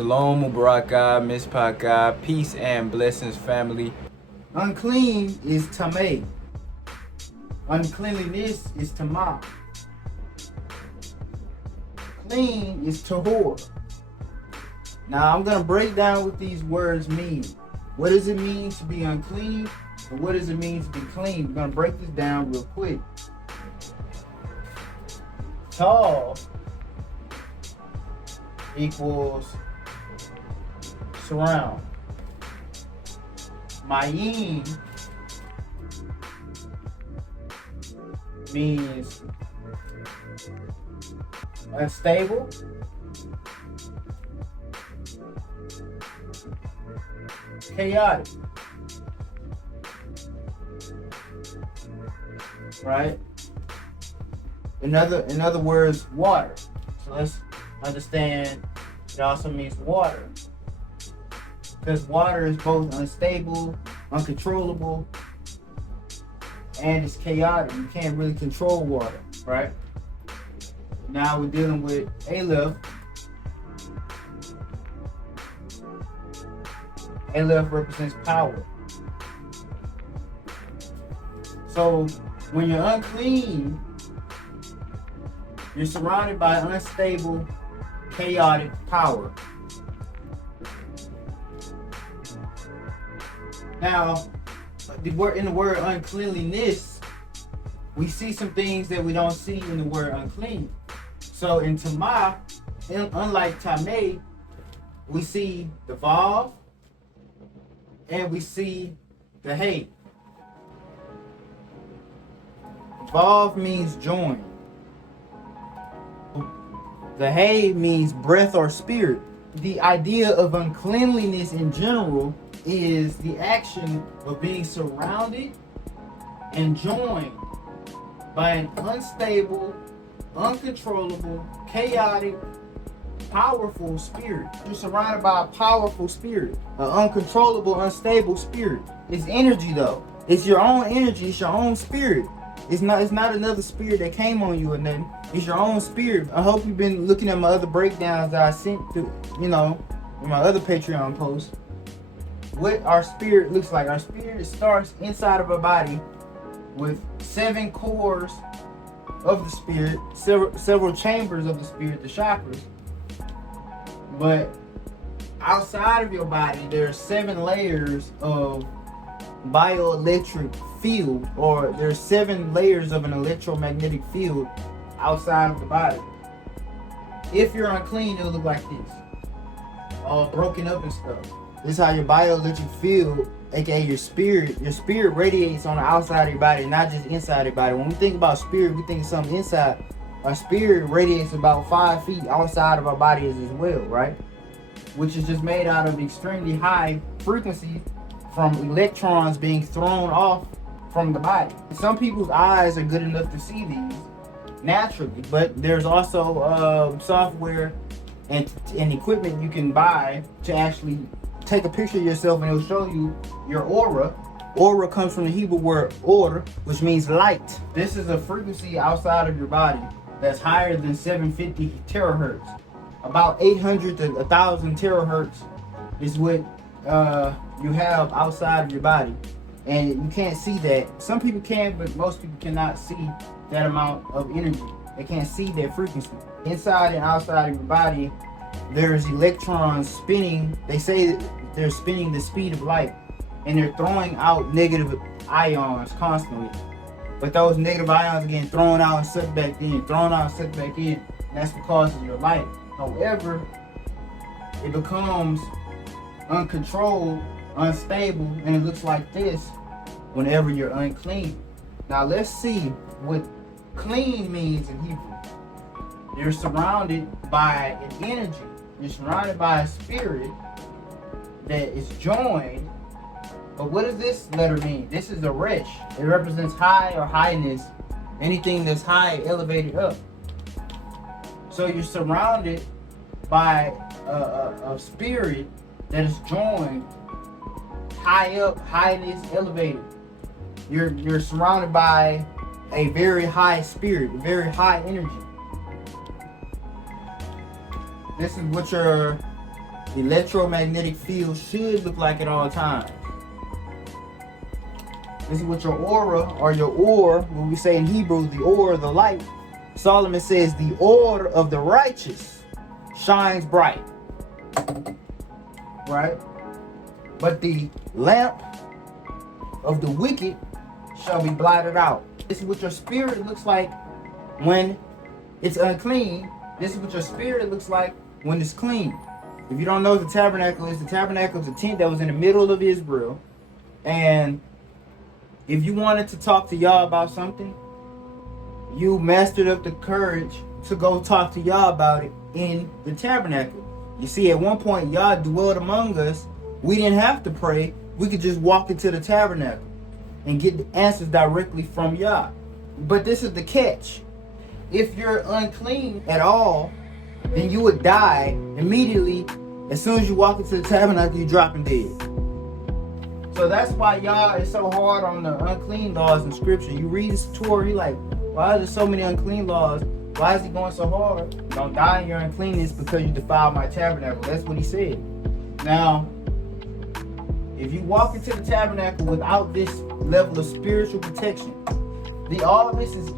Shalom, Mubarakah, Mispakah, peace and blessings, family. Unclean is tameh. Uncleanliness is tamah. Clean is tahor. Now I'm gonna break down what these words mean. What does it mean to be unclean? And what does it mean to be clean? We're gonna break this down real quick. Tall equals surround. Mayin means unstable. Chaotic. Right? In other words, water. So let's understand it also means water. Because water is both unstable, uncontrollable, and it's chaotic. You can't really control water, right? Now we're dealing with Aleph. Aleph represents power. So when you're unclean, you're surrounded by unstable, chaotic power. Now, in the word uncleanliness, we see some things that we don't see in the word unclean. So in tamah, unlike tameh, we see the vav and we see the hay. Vav means join. The hay means breath or spirit. The idea of uncleanliness in general is the action of being surrounded and joined by an unstable, uncontrollable, chaotic, powerful spirit. You're surrounded by a powerful spirit, an uncontrollable, unstable spirit. It's energy though. It's your own energy. It's your own spirit. It's not another spirit that came on you or nothing. It's your own spirit. I hope you've been looking at my other breakdowns that I sent to, in my other Patreon posts. What our spirit looks like. Our spirit starts inside of our body with 7 cores of the spirit, several chambers of the spirit, the chakras. But outside of your body, there are 7 layers of bioelectric field, or there's 7 layers of an electromagnetic field outside of the body. If you're unclean, it'll look like this, all broken up and stuff. This is how your bioelectric field, aka your spirit radiates on the outside of your body, not just inside your body. When we think about spirit, we think of something inside. Our spirit radiates about 5 feet outside of our bodies as well, right? Which is just made out of extremely high frequencies from electrons being thrown off from the body. Some people's eyes are good enough to see these naturally, but there's also software and equipment you can buy to actually take a picture of yourself, and it'll show you your aura. Aura comes from the Hebrew word or, which means light. This is a frequency outside of your body that's higher than 750 terahertz. About 800 to 1,000 terahertz is what you have outside of your body, and you can't see that. Some people can, but most people cannot see that amount of energy. They can't see that frequency. Inside and outside of your body, there's electrons spinning. They say they're spinning the speed of light, and they're throwing out negative ions constantly. But those negative ions are getting thrown out and sucked back in, thrown out and sucked back in, and that's what causes your light. However, it becomes uncontrolled, unstable, and it looks like this whenever you're unclean. Now let's see what clean means in Hebrew. You're surrounded by an energy. You're surrounded by a spirit that is joined. But what does this letter mean? This is a resh. It represents high or highness. Anything that's high, elevated up. So you're surrounded by a spirit that is joined, high up, highness, elevated. You're surrounded by a very high spirit, very high energy. This is what you're the electromagnetic field should look like at all times. This is what your aura, or your ore, when we say in Hebrew, the ore, the light. Solomon says the ore of the righteous shines bright. Right? But the lamp of the wicked shall be blotted out. This is what your spirit looks like when it's unclean. This is what your spirit looks like when it's clean. If you don't know what the tabernacle is a tent that was in the middle of Israel. And if you wanted to talk to Yah about something, you mastered up the courage to go talk to Yah about it in the tabernacle. You see, at one point, Yah dwelled among us. We didn't have to pray. We could just walk into the tabernacle and get the answers directly from Yah. But this is the catch. If you're unclean at all, then you would die immediately. As soon as you walk into the tabernacle, you're dropping dead. So that's why Yah is so hard on the unclean laws in scripture. You read this Torah, you're like, why are there so many unclean laws? Why is he going so hard? Don't die in your uncleanness because you defiled my tabernacle. That's what he said. Now, if you walk into the tabernacle without this level of spiritual protection, all this is,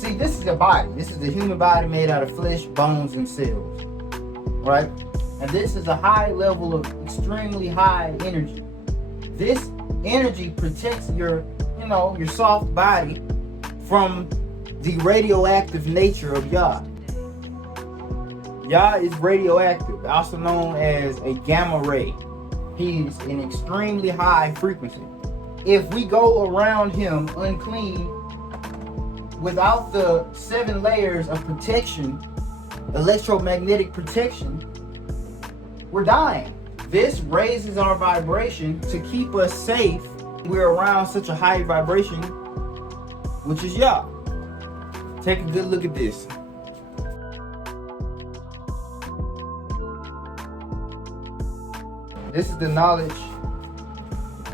see, this is a body. This is the human body made out of flesh, bones, and cells. Right? And this is a high level of extremely high energy. This energy protects your soft body from the radioactive nature of Yah. Yah is radioactive, also known as a gamma ray. He's an extremely high frequency. If we go around him unclean, without the 7 layers of protection, electromagnetic protection, we're dying. This raises our vibration to keep us safe. We're around such a high vibration, which is Yah. Take a good look at this. This is the knowledge.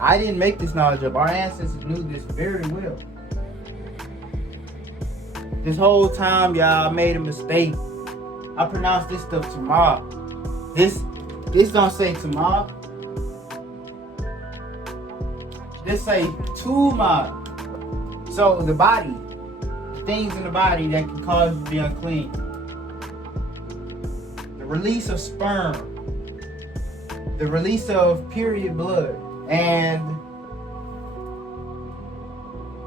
I didn't make this knowledge up. Our ancestors knew this very well. This whole time, y'all, I made a mistake. I pronounced this stuff Tamar. This don't say Tamar. This say Tumah. So the body, things in the body that can cause you to be unclean. The release of sperm, the release of period blood, and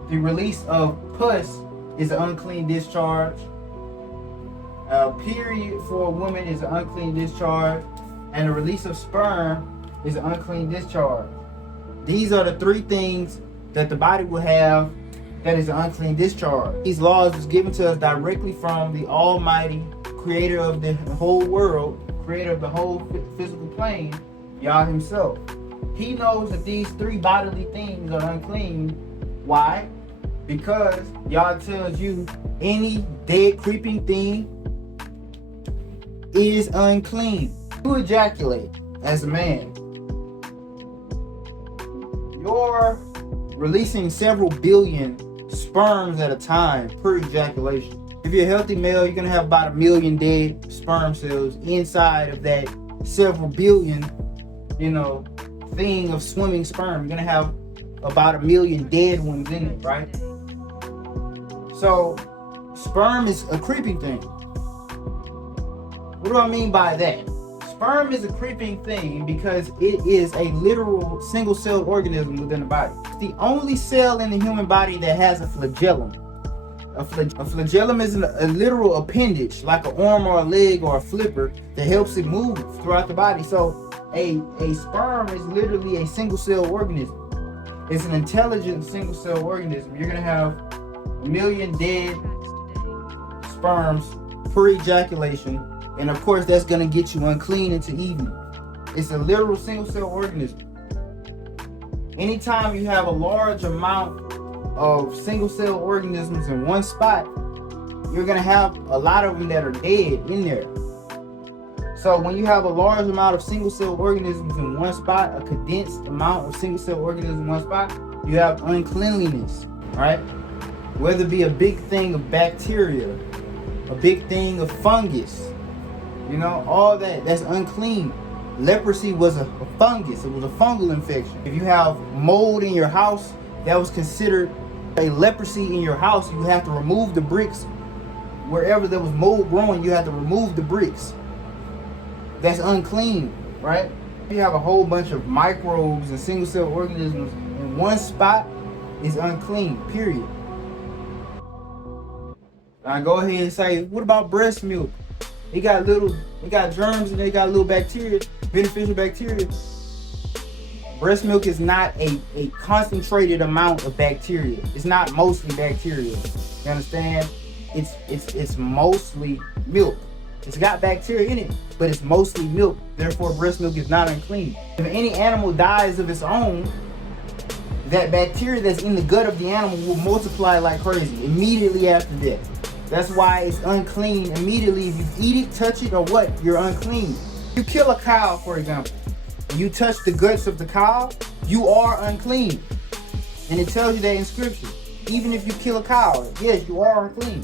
the release of pus is an unclean discharge. A period for a woman is an unclean discharge, and the release of sperm is an unclean discharge. These are the 3 things that the body will have that is an unclean discharge. These laws was given to us directly from the Almighty, creator of the whole world, creator of the whole physical plane, Yah himself. He knows that these 3 bodily things are unclean. Why? Because Yah tells you any dead creeping thing is unclean. You ejaculate as a man, you're releasing several billion sperms at a time per ejaculation. If you're a healthy male, you're gonna have about 1 million dead sperm cells inside of that several billion, thing of swimming sperm. You're gonna have about 1 million dead ones in it, right? So sperm is a creeping thing. What do I mean by that? Sperm is a creeping thing because it is a literal single-celled organism within the body. It's the only cell in the human body that has a flagellum. A flagellum is a literal appendage, like an arm or a leg or a flipper, that helps it move throughout the body. So a sperm is literally a single-celled organism. It's an intelligent single-celled organism. You're gonna have 1 million dead sperms per ejaculation. And of course, that's going to get you unclean into evening. It's a literal single-cell organism. Anytime you have a large amount of single-cell organisms in one spot, you're going to have a lot of them that are dead in there. So when you have a large amount of single-cell organisms in one spot, a condensed amount of single-cell organisms in one spot, you have uncleanliness, right? Whether it be a big thing of bacteria, a big thing of fungus, all that's unclean. Leprosy was a fungus. It was a fungal infection. If you have mold in your house, that was considered a leprosy in your house. You have to remove the bricks. Wherever there was mold growing, you have to remove the bricks. That's unclean, right? You have a whole bunch of microbes and single cell organisms in one spot is unclean, period. Now go ahead and say, what about breast milk? It got germs and they got little bacteria, beneficial bacteria. Breast milk is not a concentrated amount of bacteria. It's not mostly bacteria. You understand? It's mostly milk. It's got bacteria in it, but it's mostly milk. Therefore, breast milk is not unclean. If any animal dies of its own, that bacteria that's in the gut of the animal will multiply like crazy immediately after death. That's why it's unclean immediately. If you eat it, touch it, or what, you're unclean. You kill a cow, for example, and you touch the guts of the cow, you are unclean. And it tells you that in scripture. Even if you kill a cow, yes, you are unclean.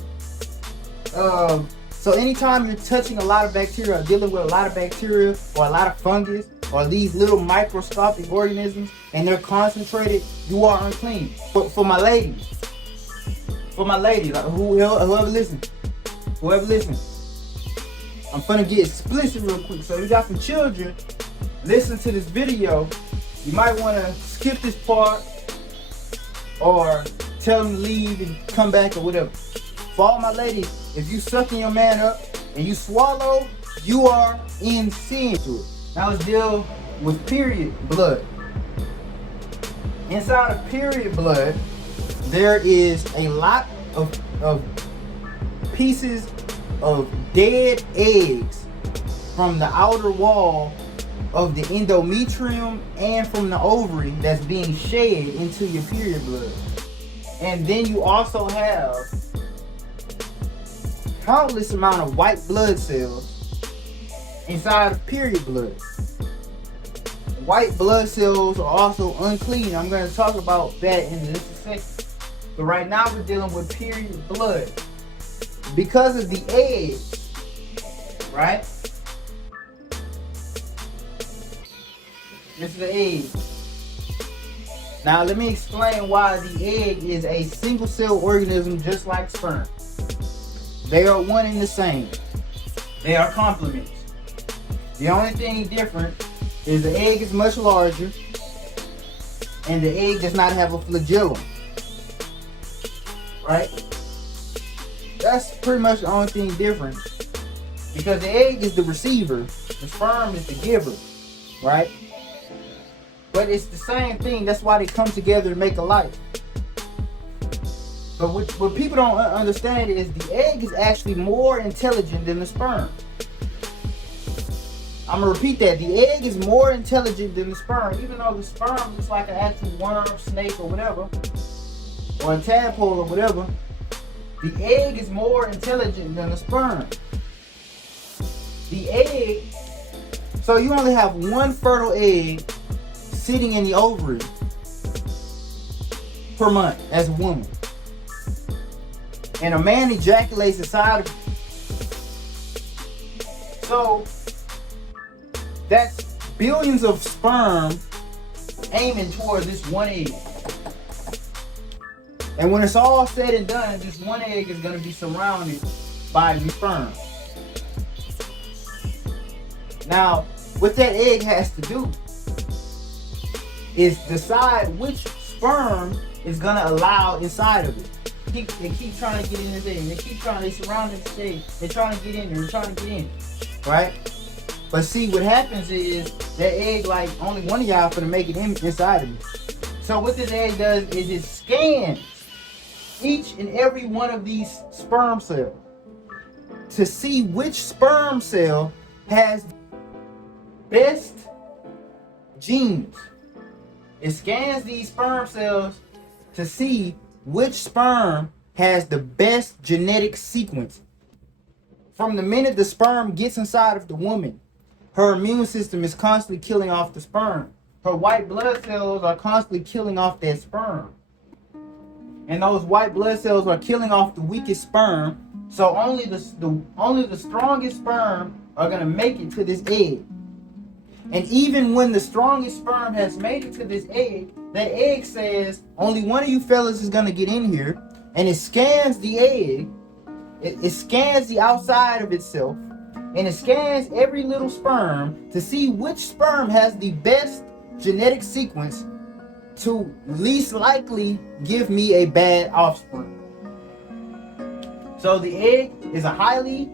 So anytime you're touching a lot of bacteria, or dealing with a lot of bacteria, or a lot of fungus, or these little microscopic organisms, and they're concentrated, you are unclean. For my ladies, like whoever listens, I'm finna get explicit real quick. So if you got some children, listen to this video. You might want to skip this part, or tell them to leave and come back or whatever. For all my ladies, if you sucking your man up and you swallow, you are in sin to it. Now let's deal with period blood. Inside of period blood, there is a lot of pieces of dead eggs from the outer wall of the endometrium and from the ovary that's being shed into your period blood. And then you also have countless amount of white blood cells inside of period blood. White blood cells are also unclean. I'm going to talk about that in just a second. But right now we're dealing with period blood. Because of the eggs, right? This is the egg. Now let me explain why the egg is a single cell organism just like sperm. They are one and the same. They are complements. The only thing different is the egg is much larger and the egg does not have a flagellum. Right? That's pretty much the only thing different. Because the egg is the receiver, the sperm is the giver. Right? But it's the same thing. That's why they come together to make a life. But what people don't understand is the egg is actually more intelligent than the sperm. I'm going to repeat that. The egg is more intelligent than the sperm. Even though the sperm is like an actual worm, snake, or whatever, or a tadpole or whatever, the egg is more intelligent than the sperm. The egg, so you only have one fertile egg sitting in the ovary per month as a woman. And a man ejaculates inside of it. So that's billions of sperm aiming towards this one egg. And when it's all said and done, this one egg is going to be surrounded by the sperm. Now, what that egg has to do is decide which sperm is going to allow inside of it. They keep trying to get in this egg. They surround this egg. They're trying to get in there. They're trying to get in. Right? But see, what happens is that egg, like only one of y'all finna make it inside of it. So what this egg does is it scans each and every one of these sperm cells to see which sperm cell has best genes. It scans these sperm cells to see which sperm has the best genetic sequence. From the minute the sperm gets inside of the woman, her immune system is constantly killing off the sperm. Her white blood cells are constantly killing off that sperm. And those white blood cells are killing off the weakest sperm. So only the strongest sperm are gonna make it to this egg. And even when the strongest sperm has made it to this egg, that egg says, only one of you fellas is going to get in here. And it scans the egg. It scans the outside of itself. And it scans every little sperm to see which sperm has the best genetic sequence to least likely give me a bad offspring. So the egg is a highly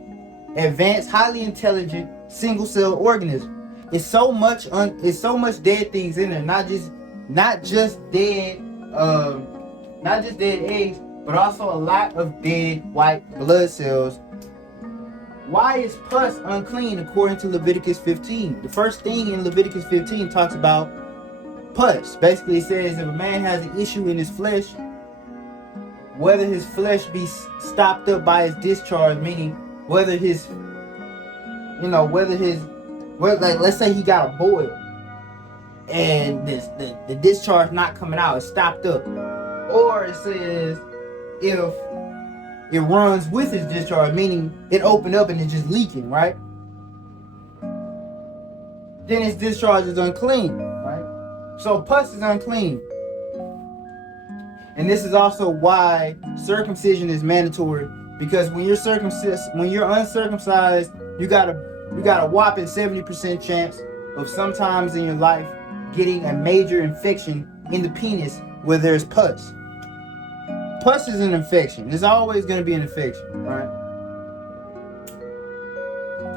advanced, highly intelligent single-cell organism. It's so much dead things in there, not just dead eggs, but also a lot of dead white blood cells. Why is pus unclean according to Leviticus 15? The first thing in Leviticus 15 talks about pus. Basically, it says if a man has an issue in his flesh, whether his flesh be stopped up by his discharge, meaning whether let's say he got a boil and the discharge not coming out, it's stopped up. Or it says if it runs with his discharge, meaning it opened up and it's just leaking, right? Then his discharge is unclean, right? So pus is unclean. And this is also why circumcision is mandatory, because when you're uncircumcised, you got a whopping 70% chance of sometimes in your life getting a major infection in the penis where there's pus. Pus is an infection. There's always going to be an infection, right?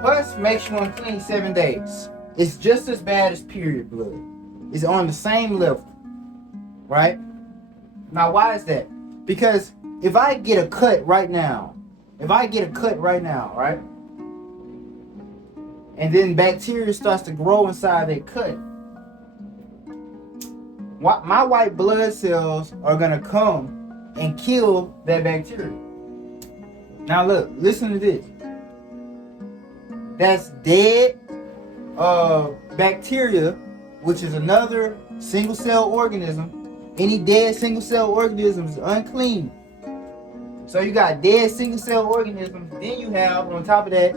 Pus makes you unclean 7 days. It's just as bad as period blood. It's on the same level, right? Now, why is that? Because if I get a cut right now, right? And then bacteria starts to grow inside that cut, my white blood cells are going to come and kill that bacteria. Now look, listen to this. That's dead bacteria, which is another single cell organism. Any dead single cell organism is unclean. So you got dead single cell organisms, then you have on top of that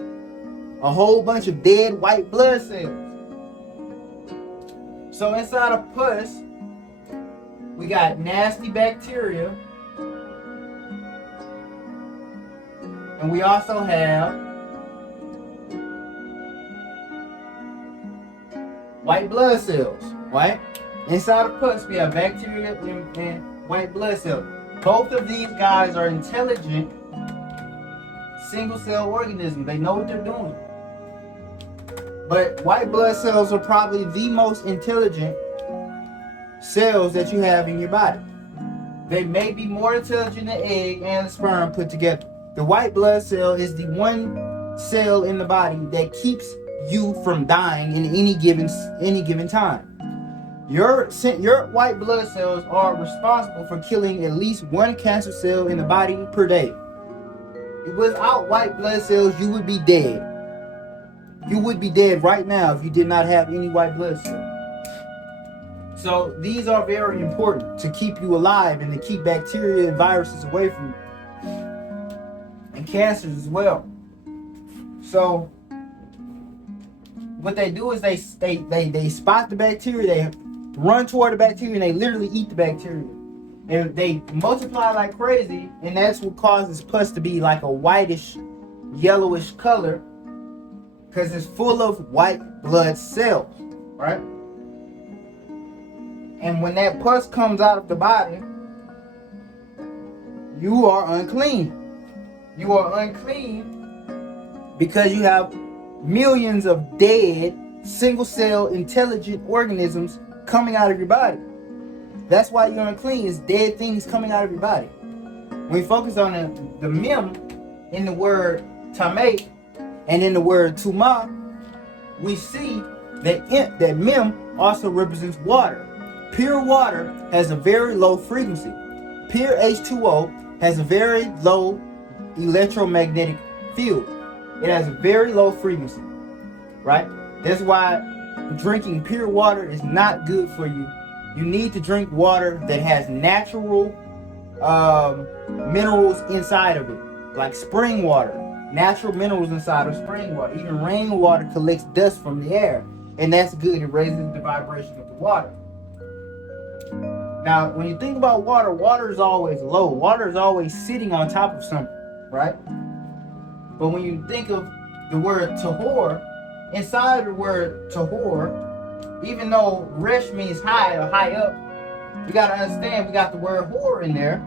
a whole bunch of dead white blood cells. So inside of pus, we got nasty bacteria, and we also have white blood cells, right? Inside of pus, we have bacteria and white blood cells. Both of these guys are intelligent single cell organisms. They know what they're doing. But white blood cells are probably the most intelligent cells that you have in your body. They may be more intelligent than the egg and the sperm put together. The white blood cell is the one cell in the body that keeps you from dying in any given time. Your white blood cells are responsible for killing at least one cancer cell in the body per day. Without white blood cells, you would be dead. You would be dead right now if you did not have any white blood cells. So these are very important to keep you alive and to keep bacteria and viruses away from you. And cancers as well. So what they do is they spot the bacteria, they run toward the bacteria, and they literally eat the bacteria. And they multiply like crazy, and that's what causes pus to be like a whitish, yellowish color, because it's full of white blood cells, right? And when that pus comes out of the body, you are unclean. You are unclean because you have millions of dead, single-cell, intelligent organisms coming out of your body. That's why you're unclean. It's dead things coming out of your body. When we focus on the mem in the word tameh and in the word tuma, we see that mem also represents water. Pure water has a very low frequency. Pure H2O has a very low electromagnetic field. It has a very low frequency, right? That's why drinking pure water is not good for you. You need to drink water that has natural minerals inside of it, like spring water. Natural minerals inside of spring water. Even rainwater collects dust from the air. and that's good. It raises the vibration of the water. Now, when you think about water, water is always low. Water is always sitting on top of something, right? But when you think of the word tahor, inside of the word tahor, even though resh means high or high up, you got to understand we got the word hor in there.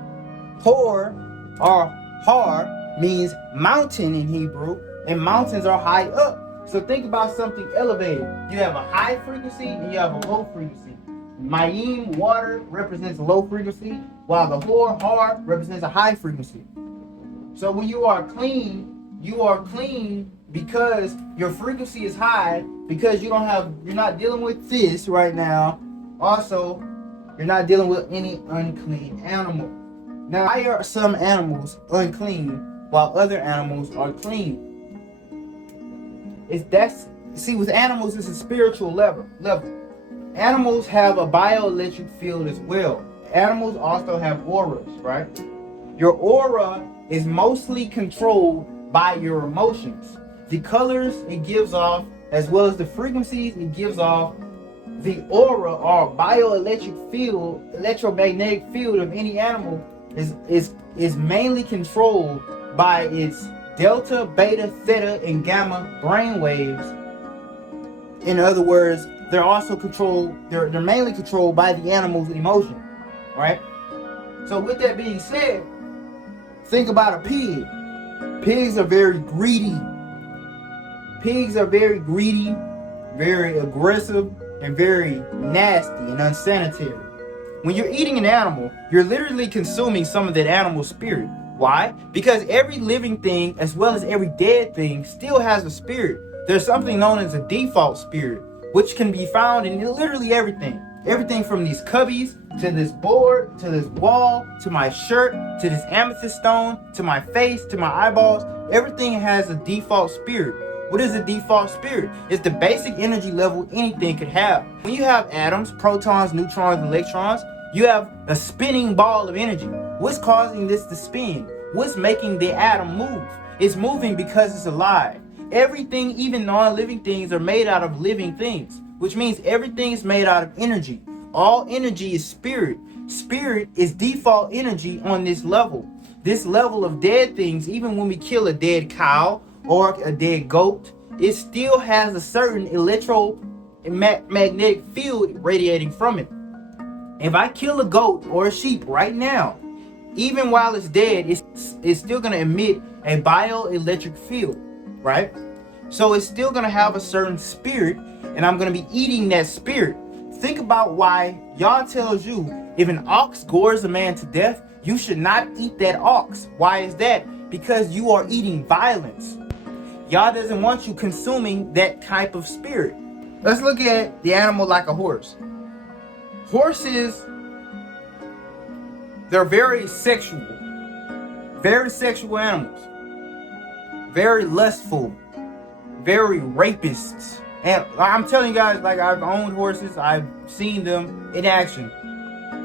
Hor or har means mountain in Hebrew, and mountains are high up. So think about something elevated. You have a high frequency and you have a low frequency. Mayim, water, represents a low frequency, while the har represents a high frequency. So when you are clean because your frequency is high, because you're not dealing with this right now. Also, you're not dealing with any unclean animal. Now, why are some animals unclean while other animals are clean? With animals, it's a spiritual level. Animals have a bioelectric field as well. Animals also have auras, right? Your aura is mostly controlled by your emotions. The colors it gives off, as well as the frequencies it gives off, the aura or bioelectric field, electromagnetic field of any animal is mainly controlled by its delta, beta, theta, and gamma brain waves. In other words, they're also controlled, they're mainly controlled by the animal's emotion, right? So with that being said, think about a pig. Pigs are very greedy. Pigs are very greedy, very aggressive, and very nasty and unsanitary. When you're eating an animal, you're literally consuming some of that animal's spirit. Why? Because every living thing, as well as every dead thing, still has a spirit. There's something known as a default spirit, which can be found in literally everything. Everything from these cubbies, to this board, to this wall, to my shirt, to this amethyst stone, to my face, to my eyeballs. Everything has a default spirit. What is a default spirit? It's the basic energy level anything could have. When you have atoms, protons, neutrons, electrons, you have a spinning ball of energy. What's causing this to spin? What's making the atom move? It's moving because it's alive. Everything, even non-living things, are made out of living things, which means everything is made out of energy. All energy is spirit. Spirit is default energy on this level. This level of dead things, even when we kill a dead cow or a dead goat, it still has a certain electromagnetic field radiating from it. If I kill a goat or a sheep right now, even while it's dead, it's still going to emit a bioelectric field, right? So it's still going to have a certain spirit, and I'm going to be eating that spirit. Think about why Yah tells you if an ox gores a man to death, you should not eat that ox. Why is that? Because you are eating violence. Yah doesn't want you consuming that type of spirit. Let's look at the animal like a horse. Horses, they're very sexual animals, very lustful, very rapists. And I'm telling you guys, like, I've owned horses, I've seen them in action.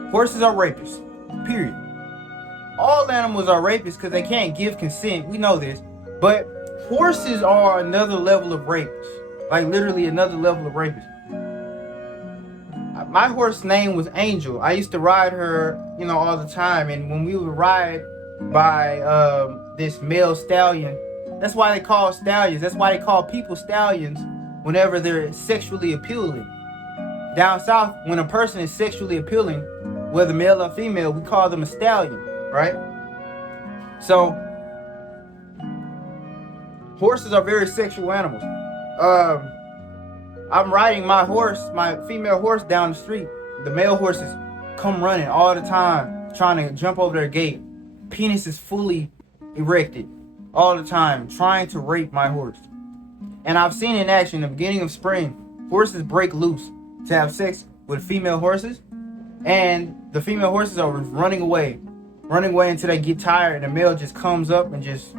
Horses are rapists, period. All animals are rapists because they can't give consent. We know this. But horses are another level of rapists, like literally another level of rapists. My horse name was Angel. I used to ride her, all the time. And when we would ride by this male stallion, that's why they call stallions. That's why they call people stallions whenever they're sexually appealing. Down south, when a person is sexually appealing, whether male or female, we call them a stallion, right? So, horses are very sexual animals. I'm riding my female horse down the street. The male horses come running all the time, trying to jump over their gate. Penis is fully erected all the time, trying to rape my horse. And I've seen in action, in the beginning of spring, horses break loose to have sex with female horses, and the female horses are running away until they get tired, and the male just comes up and just,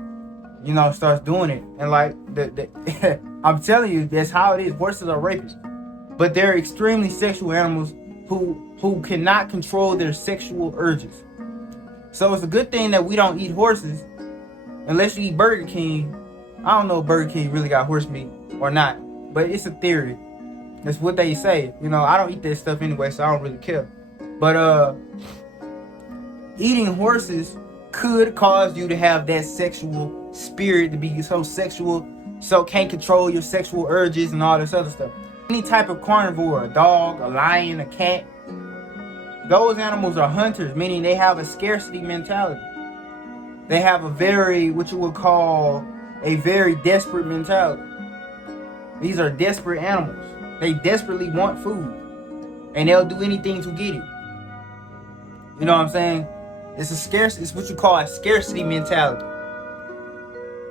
starts doing it. And like, I'm telling you, that's how it is. Horses are rapists, but they're extremely sexual animals who cannot control their sexual urges. So it's a good thing that we don't eat horses unless you eat Burger King. I don't know if Burger King really got horse meat or not, but it's a theory. That's what they say. You know, I don't eat that stuff anyway, so I don't really care. But eating horses could cause you to have that sexual spirit, to be so sexual, so can't control your sexual urges and all this other stuff. Any type of carnivore, a dog, a lion, a cat, those animals are hunters, meaning they have a scarcity mentality. They have a very, what you would call, a very desperate mentality. These are desperate animals. They desperately want food, and they'll do anything to get it. You know what I'm saying? It's what you call a scarcity mentality.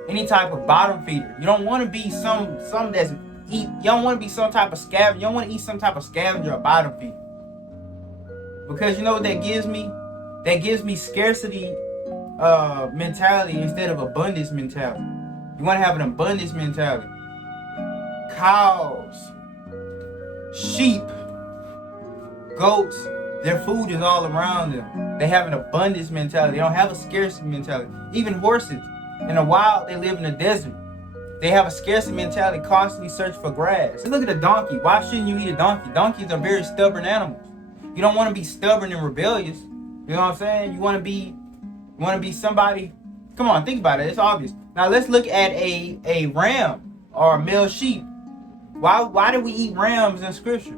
Any type of bottom feeder. You don't want to be some that's eat. You don't want to be some type of scavenger. You don't want to eat some type of scavenger or bottom feeder. Because you know what that gives me? That gives me scarcity mentality instead of abundance mentality. You want to have an abundance mentality. Cows, sheep, goats, their food is all around them. They have an abundance mentality. They don't have a scarcity mentality. Even horses, in the wild, they live in the desert. They have a scarcity mentality, constantly search for grass. Look at a donkey. Why shouldn't you eat a donkey? Donkeys are very stubborn animals. You don't want to be stubborn and rebellious. You know what I'm saying? You want to be somebody. Come on, think about it. It's obvious. Now let's look at a ram or a male sheep. Why do we eat rams in scripture?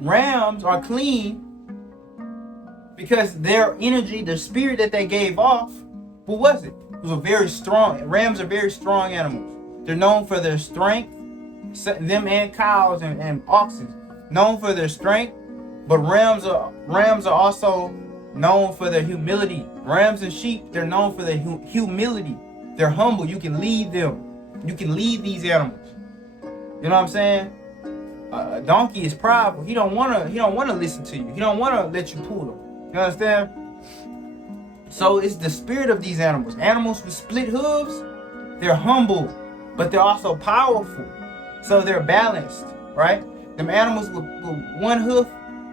Rams are clean because their energy, their spirit that they gave off, what was it? It was a very strong. Rams are very strong animals. They're known for their strength. Them and cows and oxen, known for their strength. But rams are also known for their humility. Rams and sheep, they're known for their humility. They're humble. You can lead them. You can lead these animals. You know what I'm saying? A donkey is prideful. He don't wanna listen to you. He don't wanna let you pull him. You understand? So it's the spirit of these animals. Animals with split hooves, they're humble, but they're also powerful. So they're balanced, right? Them animals with one hoof,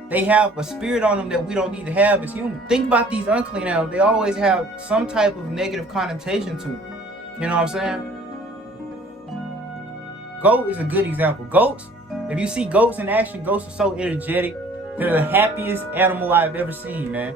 they have a spirit on them that we don't need to have as humans. Think about these unclean animals. They always have some type of negative connotation to them. You know what I'm saying? Goat is a good example. Goats, if you see goats in action, goats are so energetic. They're the happiest animal I've ever seen, man.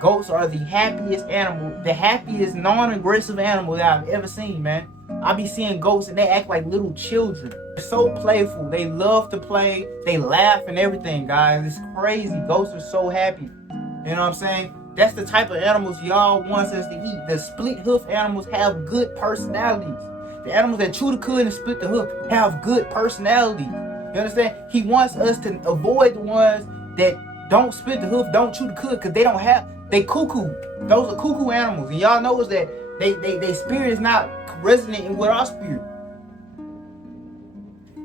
Goats are the happiest animal, the happiest non-aggressive animal that I've ever seen, man. I be seeing goats and they act like little children. They're so playful. They love to play. They laugh and everything, guys. It's crazy. Goats are so happy. You know what I'm saying? That's the type of animals y'all want us to eat. The split hoof animals have good personalities. The animals that chew the cud and split the hoof have good personalities. You understand? He wants us to avoid the ones that don't split the hoof, don't chew the cud, because they cuckoo. Those are cuckoo animals. And y'all know that they spirit is not resonating with our spirit.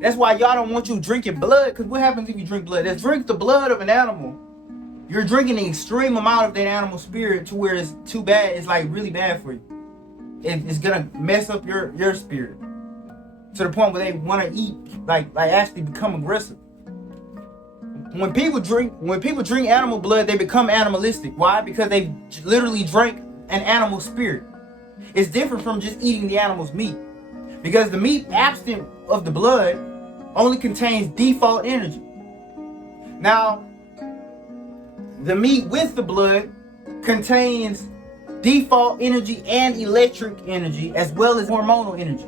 That's why y'all don't want you drinking blood, because what happens if you drink blood? Let's drink the blood of an animal. You're drinking an extreme amount of that animal spirit to where it's too bad. It's like really bad for you. It's gonna mess up your spirit to the point where they want to eat, like actually become aggressive. When people drink animal blood, they become animalistic. Why? Because they literally drank an animal spirit. It's different from just eating the animal's meat, because the meat absent of the blood only contains default energy. Now, the meat with the blood contains default energy and electric energy, as well as hormonal energy.